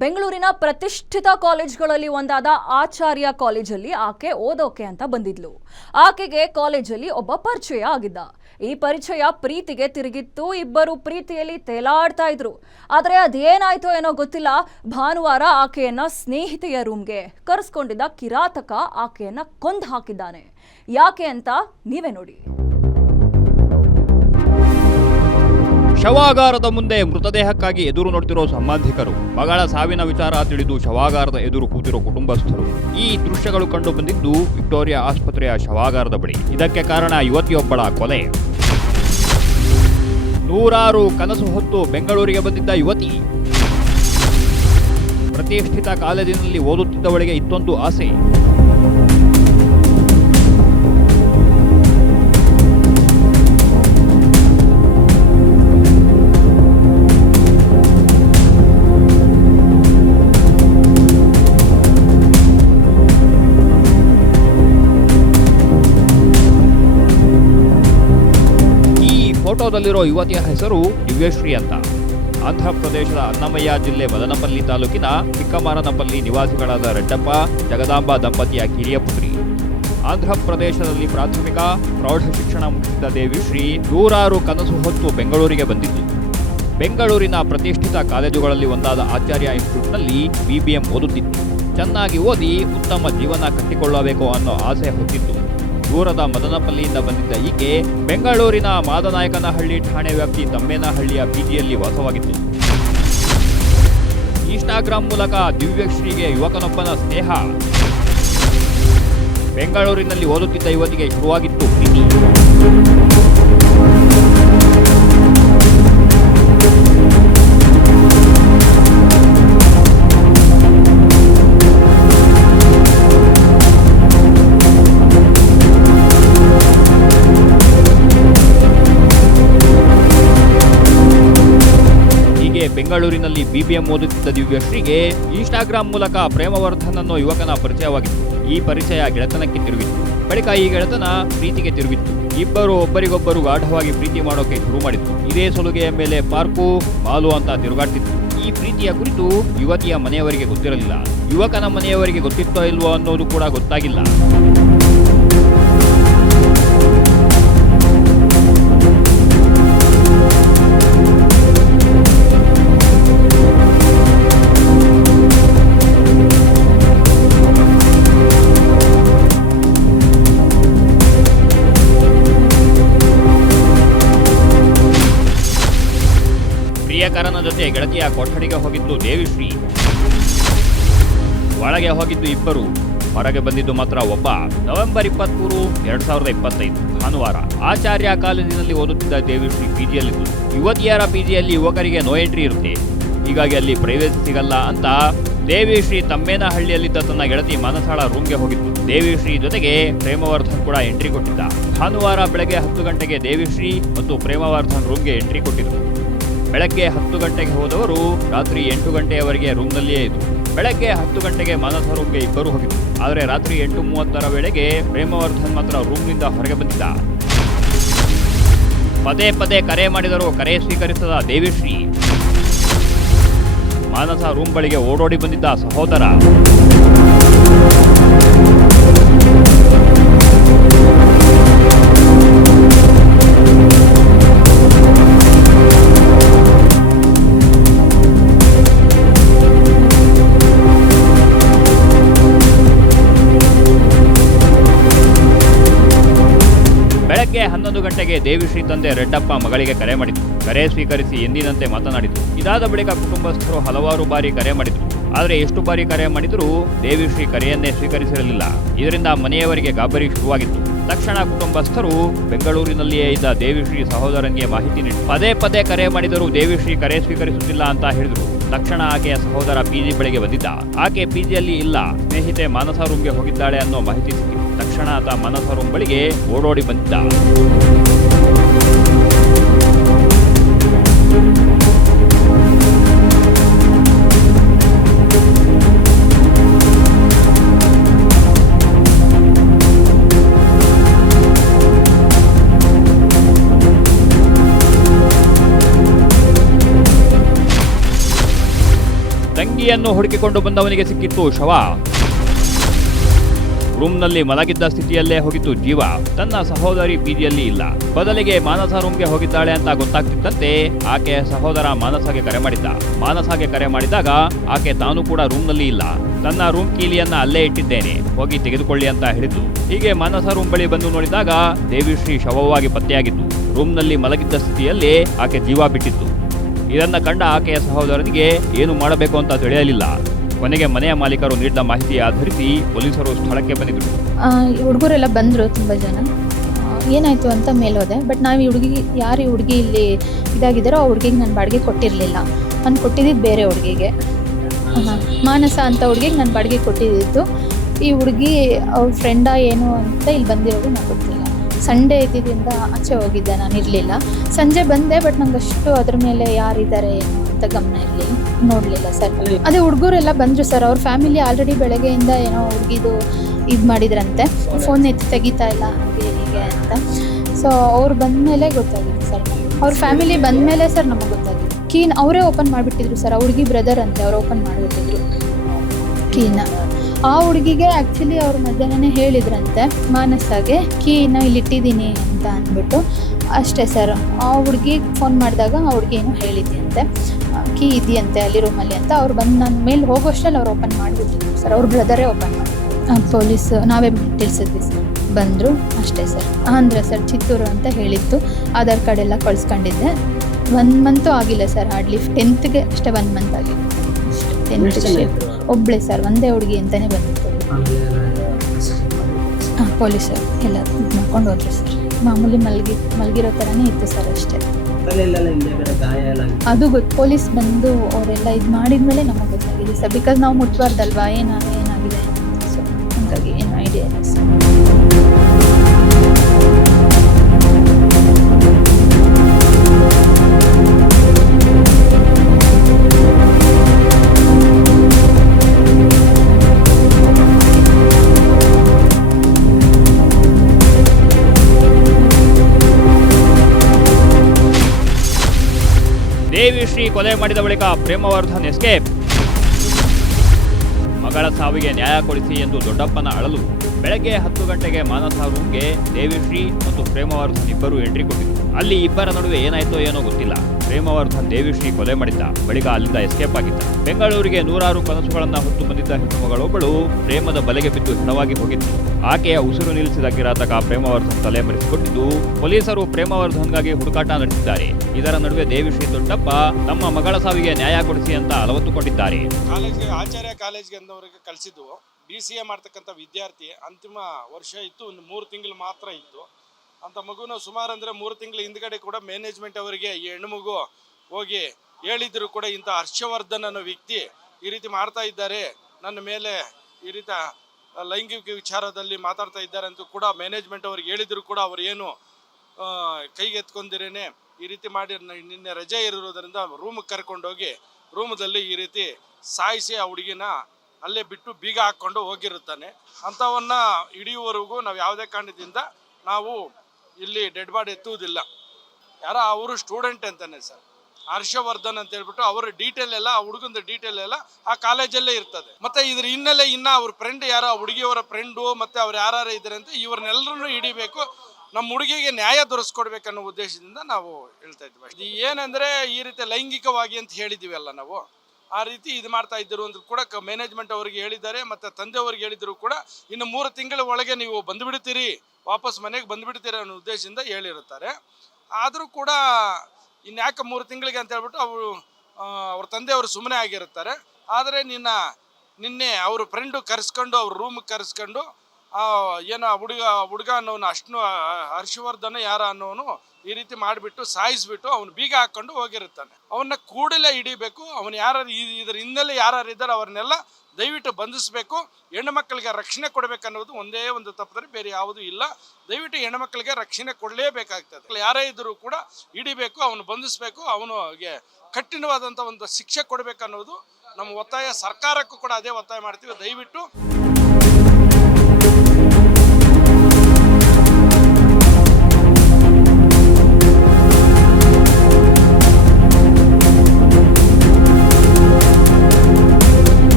ಬೆಂಗಳೂರಿನ ಪ್ರತಿಷ್ಠಿತ ಕಾಲೇಜ್ಗಳಲ್ಲಿ ಒಂದಾದ ಆಚಾರ್ಯ ಕಾಲೇಜಲ್ಲಿ ಆಕೆ ಓದೋಕೆ ಅಂತ ಬಂದಿದ್ಲು. ಆಕೆಗೆ ಕಾಲೇಜಲ್ಲಿ ಒಬ್ಬ ಪರಿಚಯ ಆಗಿದ್ದ. ಈ ಪರಿಚಯ ಪ್ರೀತಿಗೆ ತಿರುಗಿತ್ತು. ಇಬ್ಬರು ಪ್ರೀತಿಯಲ್ಲಿ ತೇಲಾಡ್ತಾ ಇದ್ರು. ಆದರೆ ಅದೇನಾಯ್ತೋ ಏನೋ ಗೊತ್ತಿಲ್ಲ, ಭಾನುವಾರ ಆಕೆಯನ್ನ ಸ್ನೇಹಿತೆಯ ರೂಮ್ಗೆ ಕರೆಸ್ಕೊಂಡಿದ್ದ ಕಿರಾತಕ ಆಕೆಯನ್ನ ಕೊಂದು ಹಾಕಿದ್ದಾನೆ. ಯಾಕೆ ಅಂತ ನೀವೇ ನೋಡಿ. ಶವಾಗಾರದ ಮುಂದೆ ಮೃತದೇಹಕ್ಕಾಗಿ ಎದುರು ನೋಡ್ತಿರೋ ಸಂಬಂಧಿಕರು, ಮಗಳ ಸಾವಿನ ವಿಚಾರ ತಿಳಿದು ಶವಾಗಾರದ ಎದುರು ಕೂತಿರೋ ಕುಟುಂಬಸ್ಥರು. ಈ ದೃಶ್ಯಗಳು ಕಂಡು ಬಂದಿದ್ದು ವಿಕ್ಟೋರಿಯಾ ಆಸ್ಪತ್ರೆಯ ಶವಾಗಾರದ ಬಳಿ. ಇದಕ್ಕೆ ಕಾರಣ ಯುವತಿಯೊಬ್ಬಳ ಕೊಲೆ. ನೂರಾರು ಕನಸು ಹೊತ್ತು ಬೆಂಗಳೂರಿಗೆ ಬಂದಿದ್ದ ಯುವತಿ. ಪ್ರತಿಷ್ಠಿತ ಕಾಲೇಜಿನಲ್ಲಿ ಓದುತ್ತಿದ್ದವಳಿಗೆ ಇತ್ತೊಂದು ಆಸೆ. ಫೋಟೋದಲ್ಲಿರೋ ಯುವತಿಯ ಹೆಸರು ದಿವ್ಯಶ್ರೀ ಅಂತ. ಆಂಧ್ರ ಪ್ರದೇಶದ ಅನ್ನಮಯ್ಯ ಜಿಲ್ಲೆ ಮದನಪಲ್ಲಿ ತಾಲೂಕಿನ ಚಿಕ್ಕಮಾರನಪಲ್ಲಿ ನಿವಾಸಿಗಳಾದ ರೆಡ್ಡಪ್ಪ, ಜಗದಾಂಬ ದಂಪತಿಯ ಕಿರಿಯ ಪುತ್ರಿ. ಆಂಧ್ರ ಪ್ರದೇಶದಲ್ಲಿ ಪ್ರಾಥಮಿಕ ಪ್ರೌಢ ಶಿಕ್ಷಣ ಮುಗಿಸಿದ ದೇವಿಶ್ರೀ ನೂರಾರು ಕನಸು ಹೊತ್ತು ಬೆಂಗಳೂರಿಗೆ ಬಂದಿದ್ದು. ಬೆಂಗಳೂರಿನ ಪ್ರತಿಷ್ಠಿತ ಕಾಲೇಜುಗಳಲ್ಲಿ ಒಂದಾದ ಆಚಾರ್ಯ ಇನ್ಸ್ಟಿಟ್ಯೂಟ್ನಲ್ಲಿ BBM ಓದುತ್ತಿತ್ತು. ಚೆನ್ನಾಗಿ ಓದಿ ಉತ್ತಮ ಜೀವನ ಕಟ್ಟಿಕೊಳ್ಳಬೇಕು ಅನ್ನೋ ಆಸೆ ಹೊತ್ತಿತ್ತು. ದೂರದ ಮದನಪಲ್ಲಿಯಿಂದ ಬಂದಿದ್ದ ಈಕೆ ಬೆಂಗಳೂರಿನ ಮಾದನಾಯಕನಹಳ್ಳಿ ಠಾಣೆ ವ್ಯಾಪ್ತಿ ತಮ್ಮೇನಹಳ್ಳಿಯ PGಯಲ್ಲಿ ವಾಸವಾಗಿತ್ತು. ಇನ್ಸ್ಟಾಗ್ರಾಂ ಮೂಲಕ ದಿವ್ಯಶ್ರೀಗೆ ಯುವಕನೊಬ್ಬನ ಸ್ನೇಹ. ಬೆಂಗಳೂರಿನಲ್ಲಿ ಓದುತ್ತಿದ್ದ ಯುವತಿಗೆ ಶುರುವಾಗಿತ್ತು ಪ್ರೀತಿ. ಬೆಂಗಳೂರಿನಲ್ಲಿ BBM ಓದುತ್ತಿದ್ದ ದಿವ್ಯಶ್ರೀಗೆ ಇನ್ಸ್ಟಾಗ್ರಾಂ ಮೂಲಕ ಪ್ರೇಮವರ್ಧನ್ ಅನ್ನೋ ಯುವಕನ ಪರಿಚಯವಾಗಿತ್ತು. ಈ ಪರಿಚಯ ಗೆಳೆತನಕ್ಕೆ ತಿರುಗಿತ್ತು. ಬಳಿಕ ಈ ಗೆಳೆತನ ಪ್ರೀತಿಗೆ ತಿರುಗಿತ್ತು. ಇಬ್ಬರು ಒಬ್ಬರಿಗೊಬ್ಬರು ಗಾಢವಾಗಿ ಪ್ರೀತಿ ಮಾಡೋಕೆ ಶುರು ಮಾಡಿತ್ತು. ಇದೇ ಸಲುಗೆಯ ಮೇಲೆ ಪಾರ್ಕು, ಮಾಲು ಅಂತ ತಿರುಗಾಡ್ತಿತ್ತು. ಈ ಪ್ರೀತಿಯ ಕುರಿತು ಯುವತಿಯ ಮನೆಯವರಿಗೆ ಗೊತ್ತಿರಲಿಲ್ಲ. ಯುವಕನ ಮನೆಯವರಿಗೆ ಗೊತ್ತಿತ್ತೋ ಇಲ್ವೋ ಅನ್ನೋದು ಕೂಡ ಗೊತ್ತಾಗಿಲ್ಲ. ಪ್ರಿಯಕರನ ಜೊತೆ ಗೆಳತಿಯ ಕೊಠಡಿಗೆ ಹೋಗಿದ್ದು ದೇವಿಶ್ರೀ. ಒಳಗೆ ಹೋಗಿದ್ದು ಇಬ್ಬರು, ಹೊರಗೆ ಬಂದಿದ್ದು ಮಾತ್ರ ಒಬ್ಬ. ನವೆಂಬರ್ 23, 2025 ಭಾನುವಾರ ಆಚಾರ್ಯ ಕಾಲೇಜಿನಲ್ಲಿ ಓದುತ್ತಿದ್ದ ದೇವಿಶ್ರೀ PGಯಲ್ಲಿದ್ದು. ಯುವತಿಯರ PGಯಲ್ಲಿ ಯುವಕರಿಗೆ ನೋ ಎಂಟ್ರಿ ಇರುತ್ತೆ. ಹೀಗಾಗಿ ಅಲ್ಲಿ ಪ್ರೈವೇಸಿ ಸಿಗಲ್ಲ ಅಂತ ದೇವಿಶ್ರೀ ತಮ್ಮೇನಹಳ್ಳಿಯಲ್ಲಿದ್ದ ತನ್ನ ಗೆಳತಿ ಮಾನಸಾಳ ರೂಮ್ಗೆ ಹೋಗಿತ್ತು. ದೇವಿಶ್ರೀ ಜೊತೆಗೆ ಪ್ರೇಮವರ್ಧನ್ ಕೂಡ ಎಂಟ್ರಿ ಕೊಟ್ಟಿದ್ದ. ಭಾನುವಾರ ಬೆಳಗ್ಗೆ 10 ಗಂಟೆಗೆ ದೇವಿಶ್ರೀ ಮತ್ತು ಪ್ರೇಮವರ್ಧನ್ ರೂಮ್ಗೆ ಎಂಟ್ರಿ ಕೊಟ್ಟಿದ್ದರು. ಬೆಳಗ್ಗೆ 10 ಗಂಟೆಗೆ ಹೋದವರು ರಾತ್ರಿ 8 ಗಂಟೆಯವರೆಗೆ ರೂಮ್ನಲ್ಲಿಯೇ ಇದ್ದರು. ಬೆಳಗ್ಗೆ 10 ಗಂಟೆಗೆ ಮಾನಸ ರೂಮ್ಗೆ ಇಬ್ಬರು ಹೋಗಿದ್ರು. ಆದರೆ ರಾತ್ರಿ 8:30 ವೇಳೆಗೆ ಪ್ರೇಮವರ್ಧನ್ ಮಾತ್ರ ರೂಮ್ನಿಂದ ಹೊರಗೆ ಬಂದಿದ್ದ. ಪದೇ ಪದೇ ಕರೆ ಮಾಡಿದರೂ ಕರೆ ಸ್ವೀಕರಿಸದ ದೇವಿಶ್ರೀ. ಮಾನಸ ರೂಮ್ ಬಳಿಗೆ ಓಡೋಡಿ ಬಂದಿದ್ದ ಸಹೋದರ. ಬೆಳಗ್ಗೆ 11 ಗಂಟೆಗೆ ದೇವಿಶ್ರೀ ತಂದೆ ರೆಡ್ಡಪ್ಪ ಮಗಳಿಗೆ ಕರೆ ಮಾಡಿದ್ರು. ಕರೆ ಸ್ವೀಕರಿಸಿ ಎಂದಿನಂತೆ ಮಾತನಾಡಿದ್ರು. ಇದಾದ ಬಳಿಕ ಕುಟುಂಬಸ್ಥರು ಹಲವಾರು ಬಾರಿ ಕರೆ ಮಾಡಿದ್ರು. ಆದರೆ ಎಷ್ಟು ಬಾರಿ ಕರೆ ಮಾಡಿದರೂ ದೇವಿಶ್ರೀ ಕರೆಯನ್ನೇ ಸ್ವೀಕರಿಸಿರಲಿಲ್ಲ. ಇದರಿಂದ ಮನೆಯವರಿಗೆ ಗಾಬರಿ ಶುರುವಾಗಿತ್ತು. ತಕ್ಷಣ ಕುಟುಂಬಸ್ಥರು ಬೆಂಗಳೂರಿನಲ್ಲಿಯೇ ಇದ್ದ ದೇವಿಶ್ರೀ ಸಹೋದರನಿಗೆ ಮಾಹಿತಿ ನೀಡಿ ಪದೇ ಪದೇ ಕರೆ ಮಾಡಿದರೂ ದೇವಿಶ್ರೀ ಕರೆ ಸ್ವೀಕರಿಸುತ್ತಿಲ್ಲ ಅಂತ ಹೇಳಿದ್ರು. ತಕ್ಷಣ ಆಕೆಯ ಸಹೋದರ PG ಬಳಿಗೆ ಬಂದಿದ್ದ. ಆಕೆ PGಯಲ್ಲಿ ಇಲ್ಲ, ಸ್ನೇಹಿತೆ ಮಾನಸ ರೂಮ್ಗೆ ಹೋಗಿದ್ದಾಳೆ ಅನ್ನೋ ಮಾಹಿತಿ ಸಿಕ್ಕಿತು. ತಕ್ಷಣ ಆತ ಮಾನಸ ರೂಮ್ ಬಳಿಗೆ ಓಡೋಡಿ ಬಂದಿದ್ದ. ಹುಡುಗಿಯನ್ನು ಹುಡುಕಿಕೊಂಡು ಬಂದವನಿಗೆ ಸಿಕ್ಕಿತ್ತು ಶವ. ರೂಮ್ನಲ್ಲಿ ಮಲಗಿದ್ದ ಸ್ಥಿತಿಯಲ್ಲೇ ಹೋಗಿತ್ತು ಜೀವ. ತನ್ನ ಸಹೋದರಿ ಬೀದಿಯಲ್ಲಿ ಇಲ್ಲ, ಬದಲಿಗೆ ಮಾನಸ ರೂಮ್ಗೆ ಹೋಗಿದ್ದಾಳೆ ಅಂತ ಗೊತ್ತಾಗ್ತಿದ್ದಂತೆ ಆಕೆಯ ಸಹೋದರ ಮಾನಸಗೆ ಕರೆ ಮಾಡಿದ್ದ. ಮಾನಸಗೆ ಕರೆ ಮಾಡಿದಾಗ ಆಕೆ ತಾನು ಕೂಡ ರೂಮ್ನಲ್ಲಿ ಇಲ್ಲ, ತನ್ನ ರೂಮ್ ಕೀಲಿಯನ್ನ ಅಲ್ಲೇ ಇಟ್ಟಿದ್ದೇನೆ, ಹೋಗಿ ತೆಗೆದುಕೊಳ್ಳಿ ಅಂತ ಹೇಳಿದ್ದು. ಹೀಗೆ ಮಾನಸ ರೂಮ್ ಬಳಿ ಬಂದು ನೋಡಿದಾಗ ದೇವಿಶ್ರೀ ಶವವಾಗಿ ಪತ್ತೆಯಾಗಿತ್ತು. ರೂಮ್ನಲ್ಲಿ ಮಲಗಿದ್ದ ಸ್ಥಿತಿಯಲ್ಲಿ ಆಕೆ ಜೀವ ಬಿಟ್ಟಿತ್ತು. ಇದನ್ನ ಕಂಡ ಆಕೆಯ ಸಹೋದರನಿಗೆ ಏನು ಮಾಡಬೇಕು ಅಂತ ತಿಳಿಯಲಿಲ್ಲ. ಕೊನೆಗೆ ಮನೆಯ ಮಾಲೀಕರು ನೀಡಿದ ಮಾಹಿತಿ ಆಧರಿಸಿ ಪೊಲೀಸರು ಸ್ಥಳಕ್ಕೆ ಬಂದಿದ್ರು. ಹುಡುಗರೆಲ್ಲ ಬಂದರು, ತುಂಬ ಜನ. ಏನಾಯಿತು ಅಂತ ಮೇಲೋದೆ. ಬಟ್ ನಾವು ಈ ಹುಡುಗಿ ಯಾರು ಈ ಹುಡುಗಿ ಇಲ್ಲಿ ಇದಾಗಿದ್ದಾರೋ ಆ ಹುಡುಗಿಗೆ ನಾನು ಬಾಡಿಗೆ ಕೊಟ್ಟಿರಲಿಲ್ಲ. ನಾನು ಕೊಟ್ಟಿದ್ದು ಬೇರೆ ಹುಡುಗಿಗೆ, ಮಾನಸ ಅಂತ ಹುಡುಗಿಗೆ ನಾನು ಬಾಡಿಗೆ ಕೊಟ್ಟಿದ್ದು. ಈ ಹುಡುಗಿ ಅವ್ರ ಫ್ರೆಂಡಾ ಏನು ಅಂತ ಇಲ್ಲಿ ಬಂದಿರೋದು ನಂಗೆ ಗೊತ್ತಿಲ್ಲ. ಸಂಡೇ ಇದ್ದಿದ್ದರಿಂದ ಆಚೆ ಹೋಗಿದ್ದೆ, ನಾನು ಇರಲಿಲ್ಲ. ಸಂಜೆ ಬಂದೆ, ಬಟ್ ನಂಗೆ ಅಷ್ಟು ಅದ್ರ ಮೇಲೆ ಯಾರಿದ್ದಾರೆ ಏನು ಅಂತ ಗಮನ ಇರಲಿಲ್ಲ, ನೋಡಲಿಲ್ಲ ಸರ್. ಅದೇ ಹುಡುಗರೆಲ್ಲ ಬಂದರು ಸರ್. ಅವ್ರ ಫ್ಯಾಮಿಲಿ ಆಲ್ರೆಡಿ ಬೆಳಗ್ಗೆಯಿಂದ ಏನೋ ಹುಡುಗಿದು ಇದು ಮಾಡಿದ್ರಂತೆ, ಫೋನ್ ಎತ್ತಿ ತೆಗಿತಾ ಇಲ್ಲ ಹಾಗೆ ಹೀಗೆ ಅಂತ. ಸೊ ಅವ್ರು ಬಂದಮೇಲೆ ಗೊತ್ತಾಗಿತ್ತು ಸರ್. ಅವ್ರ ಫ್ಯಾಮಿಲಿ ಬಂದಮೇಲೆ ಸರ್ ನಮಗೆ ಗೊತ್ತಾಗಿತ್ತು. ಕೀನ್ ಅವರೇ ಓಪನ್ ಮಾಡಿಬಿಟ್ಟಿದ್ರು ಸರ್. ಆ ಹುಡುಗಿ ಬ್ರದರ್ ಅಂತೆ, ಅವ್ರು ಓಪನ್ ಮಾಡಿಬಿಟ್ಟಿದ್ರು ಕೀನ. ಆ ಹುಡುಗಿಗೆ ಆ್ಯಕ್ಚುಲಿ ಅವ್ರು ಮಧ್ಯಾಹ್ನನೇ ಹೇಳಿದ್ರಂತೆ ಮಾನಸಾಗೆ, ಕೀನ ಇಲ್ಲಿಟ್ಟಿದ್ದೀನಿ ಅಂತ ಅಂದ್ಬಿಟ್ಟು. ಅಷ್ಟೇ ಸರ್. ಆ ಹುಡುಗಿಗೆ ಫೋನ್ ಮಾಡಿದಾಗ ಆ ಹುಡುಗಿ ಏನೋ ಹೇಳಿದ್ಯಂತೆ, ಕೀ ಇದೆಯಂತೆ ಅಲ್ಲಿ ರೂಮಲ್ಲಿ ಅಂತ. ಅವ್ರು ಬಂದು ನಾನು ಮೇಲೆ ಹೋಗೋಷ್ಟರಲ್ಲಿ ಅವ್ರು ಓಪನ್ ಮಾಡಿಬಿಟ್ಟಿದ್ರು ಸರ್. ಅವ್ರ ಬ್ರದರೇ ಓಪನ್ ಮಾಡಿ. ಪೊಲೀಸ್ ನಾವೇ ತಿಳಿಸಿದ್ವಿ ಸರ್. ಬಂದರು ಅಷ್ಟೇ ಸರ್. ಆಂಧ್ರ ಸರ್, ಚಿತ್ತೂರು ಅಂತ ಹೇಳಿತ್ತು. ಆಧಾರ್ ಕಾರ್ಡ್ ಎಲ್ಲ ಕಳ್ಸ್ಕೊಂಡಿದ್ದೆ. 1 ಮಂತು ಆಗಿಲ್ಲ ಸರ್, ಹಾರ್ಡ್ಲಿ 10th ಅಷ್ಟೇ 1 ಮಂತ್ ಆಗಿದೆ. 10th ಒಬ್ಬಳೇ ಸರ್, ಒಂದೇ ಹುಡುಗಿ ಅಂತಲೇ ಬಂದಿತ್ತು. ಪೊಲೀಸರು ಎಲ್ಲ ಇದು ಮಾಡ್ಕೊಂಡು ಹೋದ್ರು ಸರ್. ಮಾಮೂಲಿ ಮಲಗಿರೋ ಥರನೇ ಇತ್ತು ಸರ್, ಅಷ್ಟೇ. ಅದು ಪೊಲೀಸ್ ಬಂದು ಅವರೆಲ್ಲ ಇದು ಮಾಡಿದ್ಮೇಲೆ ನಮಗೆ ಗೊತ್ತಾಗಿದೆ ಸರ್. ಬಿಕಾಸ್ ನಾವು ಮುಟ್ಬಾರ್ದಲ್ವಾ ಏನಾಗಿದೆ. ಸೊ ಹಾಗಾಗಿ ಏನು ಐಡಿಯಾ ಇಲ್ಲ ಸರ್. ದೇವಿಶ್ರೀ ಕೊಲೆ ಮಾಡಿದ ಬಳಿಕ ಪ್ರೇಮವರ್ಧನ್ ಎಸ್ಕೇಪ್. ಮಗಳ ಸಾವಿಗೆ ನ್ಯಾಯ ಕೊಡಿಸಿ ಎಂದು ದೊಡ್ಡಪ್ಪನ ಅಳಲು. ಬೆಳಗ್ಗೆ 10 ಗಂಟೆಗೆ ಮಾನಸ ರೂಮ್ಗೆ ದೇವಿಶ್ರೀ ಮತ್ತು ಪ್ರೇಮವರ್ಧನ್ ಇಬ್ಬರು ಎಂಟ್ರಿ ಕೊಟ್ಟಿದ್ರು. ಅಲ್ಲಿ ಇಬ್ಬರ ನಡುವೆ ಏನಾಯ್ತೋ ಏನೋ ಗೊತ್ತಿಲ್ಲ. ಪ್ರೇಮವರ್ಧನ್ ದೇವಿಶ್ರೀ ಕೊಲೆ ಮಾಡಿದ್ದ, ಬಳಿಕ ಅಲ್ಲಿಂದ ಎಸ್ಕೇಪ್ ಆಗಿದ್ದ. ಬೆಂಗಳೂರಿಗೆ 100 ಕನಸುಗಳನ್ನ ಹೊತ್ತು ಬಂದಿದ್ದ ಹೆಣ್ಣುಮಗಳೊಬ್ಬಳು ಪ್ರೇಮದ ಬಲೆಗೆ ಬಿದ್ದು ಹೆಣವಾಗಿ ಹೋಗಿತ್ತು. ಆಕೆಯ ಉಸಿರು ನಿಲ್ಲಿಸಿದ ಕಿರಾತಕ ಪ್ರೇಮವರ್ಧನ್ ತಲೆ ಮರೆಸಿಕೊಂಡಿದ್ದು, ಪೊಲೀಸರು ಪ್ರೇಮವರ್ಧನ್ಗಾಗಿ ಹುಡುಕಾಟ ನಡೆಸಿದ್ದಾರೆ. ಇದರ ನಡುವೆ ದೇವಿಶ್ರೀ ದೊಡ್ಡಪ್ಪ ತಮ್ಮ ಮಗಳ ಸಾವಿಗೆ ನ್ಯಾಯ ಕೊಡಿಸಿ ಅಂತ ಅಲವತ್ತುಕೊಂಡಿದ್ದಾರೆ. ಆಚಾರ್ಯ ಕಾಲೇಜ್ಗೆ ಅಂದವರಿಗೆ ಕಳಿಸಿದ್ದು. BCA ಮಾಡ್ತಕ್ಕಂಥ ವಿದ್ಯಾರ್ಥಿ, ಅಂತಿಮ ವರ್ಷ ಇತ್ತು, 1 ತಿಂಗಳು ಮಾತ್ರ ಇತ್ತು ಅಂತ ಮಗುನ. ಸುಮಾರು ಅಂದರೆ 3 ತಿಂಗಳ ಹಿಂದ್ಗಡೆ ಕೂಡ ಮ್ಯಾನೇಜ್ಮೆಂಟ್ ಅವರಿಗೆ ಈ ಹೆಣ್ಣು ಮಗು ಹೋಗಿ ಹೇಳಿದ್ರು ಕೂಡ, ಇಂಥ ಹರ್ಷವರ್ಧನ್ ಅನ್ನೋ ವ್ಯಕ್ತಿ ಈ ರೀತಿ ಮಾಡ್ತಾ ಇದ್ದಾರೆ, ನನ್ನ ಮೇಲೆ ಈ ರೀತಿ ಲೈಂಗಿಕ ವಿಚಾರದಲ್ಲಿ ಮಾತಾಡ್ತಾ ಇದ್ದಾರೆ ಅಂತ ಕೂಡ ಮ್ಯಾನೇಜ್ಮೆಂಟ್ ಅವ್ರಿಗೆ ಹೇಳಿದ್ರು ಕೂಡ ಅವರು ಏನು ಕೈಗೆ ಎತ್ಕೊಂಡಿರೇನೆ ಈ ರೀತಿ ಮಾಡಿ ನಿನ್ನೆ ರಜೆ ಇರೋದ್ರಿಂದ ರೂಮ್ಗೆ ಕರ್ಕೊಂಡೋಗಿ ರೂಮದಲ್ಲಿ ಈ ರೀತಿ ಸಾಯಿಸಿ ಆ ಹುಡುಗಿನ ಅಲ್ಲೇ ಬಿಟ್ಟು ಬೀಗ ಹಾಕ್ಕೊಂಡು ಹೋಗಿರುತ್ತಾನೆ. ಅಂಥವನ್ನ ಹಿಡಿಯುವವರೆಗೂ ನಾವು ಯಾವುದೇ ಕಾರಣದಿಂದ ನಾವು ಇಲ್ಲಿ ಡೆಡ್ ಬಾಡಿ ಎತ್ತುವುದಿಲ್ಲ. ಅವರು ಸ್ಟೂಡೆಂಟ್ ಅಂತಾನೆ ಸರ್, ಹರ್ಷವರ್ಧನ್ ಅಂತ ಹೇಳ್ಬಿಟ್ಟು ಅವರ ಡೀಟೇಲ್ ಎಲ್ಲ, ಆ ಹುಡುಗನ ಡೀಟೇಲ್ ಎಲ್ಲ ಆ ಕಾಲೇಜಲ್ಲೇ ಇರ್ತದೆ. ಮತ್ತೆ ಇದ್ರ ಹಿನ್ನೆಲೆ ಅವ್ರ ಫ್ರೆಂಡ್ ಯಾರೋ, ಹುಡುಗಿಯವರ ಫ್ರೆಂಡು ಮತ್ತೆ ಅವ್ರು ಯಾರು ಇದ್ದಾರೆ ಅಂತ ಇವ್ರನ್ನೆಲ್ಲರೂ ಹಿಡಿಬೇಕು, ನಮ್ಮ ಹುಡುಗಿಗೆ ನ್ಯಾಯ ದೊರಕಿಸ್ಕೊಡ್ಬೇಕನ್ನೋ ಉದ್ದೇಶದಿಂದ ನಾವು ಹೇಳ್ತಾ ಇದ್ವಿ. ಇದು ಏನಂದ್ರೆ ಈ ರೀತಿ ಲೈಂಗಿಕವಾಗಿ ಅಂತ ಹೇಳಿದೀವಲ್ಲ ನಾವು, ಆ ರೀತಿ ಇದು ಮಾಡ್ತಾ ಇದ್ದರು ಅಂತ ಕೂಡ ಮ್ಯಾನೇಜ್ಮೆಂಟ್ ಅವರಿಗೆ ಹೇಳಿದ್ದಾರೆ. ಮತ್ತು ತಂದೆಯವ್ರಿಗೆ ಹೇಳಿದ್ರು ಕೂಡ, ಇನ್ನು 3 ತಿಂಗಳ ಒಳಗೆ ನೀವು ಬಂದುಬಿಡ್ತೀರಿ, ವಾಪಸ್ ಮನೆಗೆ ಬಂದುಬಿಡ್ತೀರಿ ಅನ್ನೋ ಉದ್ದೇಶದಿಂದ ಹೇಳಿರುತ್ತಾರೆ. ಆದರೂ ಕೂಡ ಇನ್ಯಾಕೆ 3 ತಿಂಗಳಿಗೆ ಅಂತ ಹೇಳ್ಬಿಟ್ಟು ಅವ್ರ ತಂದೆಯವರು ಸುಮ್ಮನೆ ಆಗಿರುತ್ತಾರೆ. ಆದರೆ ನಿನ್ನೆ ಅವ್ರ ಫ್ರೆಂಡು ಕರೆಸ್ಕೊಂಡು ಅವ್ರ ರೂಮ್ಗೆ ಕರೆಸ್ಕೊಂಡು ಏನೋ ಹುಡುಗ ಅನ್ನೋನು ಅಷ್ಟು ಹರ್ಷವರ್ಧನ ಯಾರ ಅನ್ನೋನು ಈ ರೀತಿ ಮಾಡಿಬಿಟ್ಟು ಸಾಯಿಸ್ಬಿಟ್ಟು ಅವನು ಬೀಗ ಹಾಕ್ಕೊಂಡು ಹೋಗಿರುತ್ತಾನೆ. ಅವನ್ನ ಕೂಡಲೇ ಹಿಡಿಬೇಕು. ಅವನು ಯಾರು ಇದರ ಹಿನ್ನೆಲೆ ಯಾರು ಇದ್ದಾರೆ ಅವ್ರನ್ನೆಲ್ಲ ದಯವಿಟ್ಟು ಬಂಧಿಸಬೇಕು. ಹೆಣ್ಣು ಮಕ್ಕಳಿಗೆ ರಕ್ಷಣೆ ಕೊಡಬೇಕನ್ನೋದು ಒಂದೇ ಒಂದು ತಪ್ಪದರೆ ಬೇರೆ ಯಾವುದೂ ಇಲ್ಲ. ದಯವಿಟ್ಟು ಹೆಣ್ಣು ಮಕ್ಕಳಿಗೆ ರಕ್ಷಣೆ ಕೊಡಲೇಬೇಕಾಗ್ತದೆ. ಯಾರೇ ಇದ್ದರೂ ಕೂಡ ಹಿಡಿಬೇಕು, ಅವನು ಬಂಧಿಸಬೇಕು, ಅವನಿಗೆ ಕಠಿಣವಾದಂಥ ಒಂದು ಶಿಕ್ಷೆ ಕೊಡಬೇಕನ್ನೋದು ನಮ್ಮ ಒತ್ತಾಯ. ಸರ್ಕಾರಕ್ಕೂ ಕೂಡ ಅದೇ ಒತ್ತಾಯ ಮಾಡ್ತೀವಿ. ದಯವಿಟ್ಟು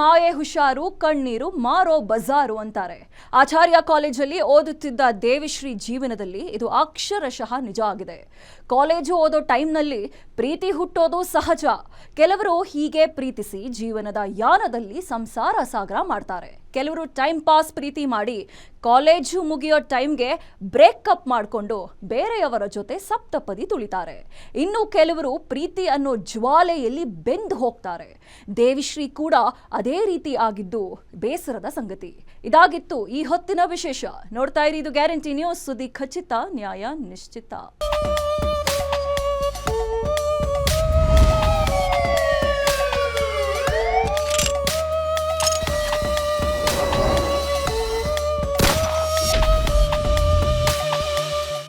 ಮಾಯೆ ಹುಷಾರು ಕಣ್ಣೀರು ಮಾರೋ ಬಜಾರು ಅಂತಾರೆ. ಆಚಾರ್ಯ ಕಾಲೇಜಲ್ಲಿ ಓದುತ್ತಿದ್ದ ದೇವಿಶ್ರೀ ಜೀವನದಲ್ಲಿ ಇದು ಅಕ್ಷರಶಃ ನಿಜ ಆಗಿದೆ. ಕಾಲೇಜು ಓದೋ ಟೈಮ್ನಲ್ಲಿ ಪ್ರೀತಿ ಹುಟ್ಟೋದು ಸಹಜ. ಕೆಲವರು ಹೀಗೆ ಪ್ರೀತಿಸಿ ಜೀವನದ ಯಾನದಲ್ಲಿ ಸಂಸಾರ ಸಾಗರ ಮಾಡ್ತಾರೆ. ಕೆಲವರು ಟೈಮ್ ಪಾಸ್ ಪ್ರೀತಿ ಮಾಡಿ ಕಾಲೇಜು ಮುಗಿಯೋ ಟೈಮ್ಗೆ ಬ್ರೇಕಪ್ ಮಾಡಿಕೊಂಡು ಬೇರೆಯವರ ಜೊತೆ ಸಪ್ತಪದಿ ತುಳಿತಾರೆ. ಇನ್ನು ಕೆಲವರು ಪ್ರೀತಿ ಅನ್ನೋ ಜ್ವಾಲೆಯಲ್ಲಿ ಬೆಂದು ಹೋಗ್ತಾರೆ. ದೇವಿಶ್ರೀ ಕೂಡ ಅದೇ ರೀತಿ ಆಗಿದ್ದು ಬೇಸರದ ಸಂಗತಿ. ಇದಾಗಿತ್ತು ಈ ಹೊತ್ತಿನ ವಿಶೇಷ. ನೋಡ್ತಾ ಇರಿ, ಇದು ಗ್ಯಾರಂಟಿ ನ್ಯೂಸ್. ಸುದ್ದಿ ಖಚಿತ, ನ್ಯಾಯ ನಿಶ್ಚಿತ.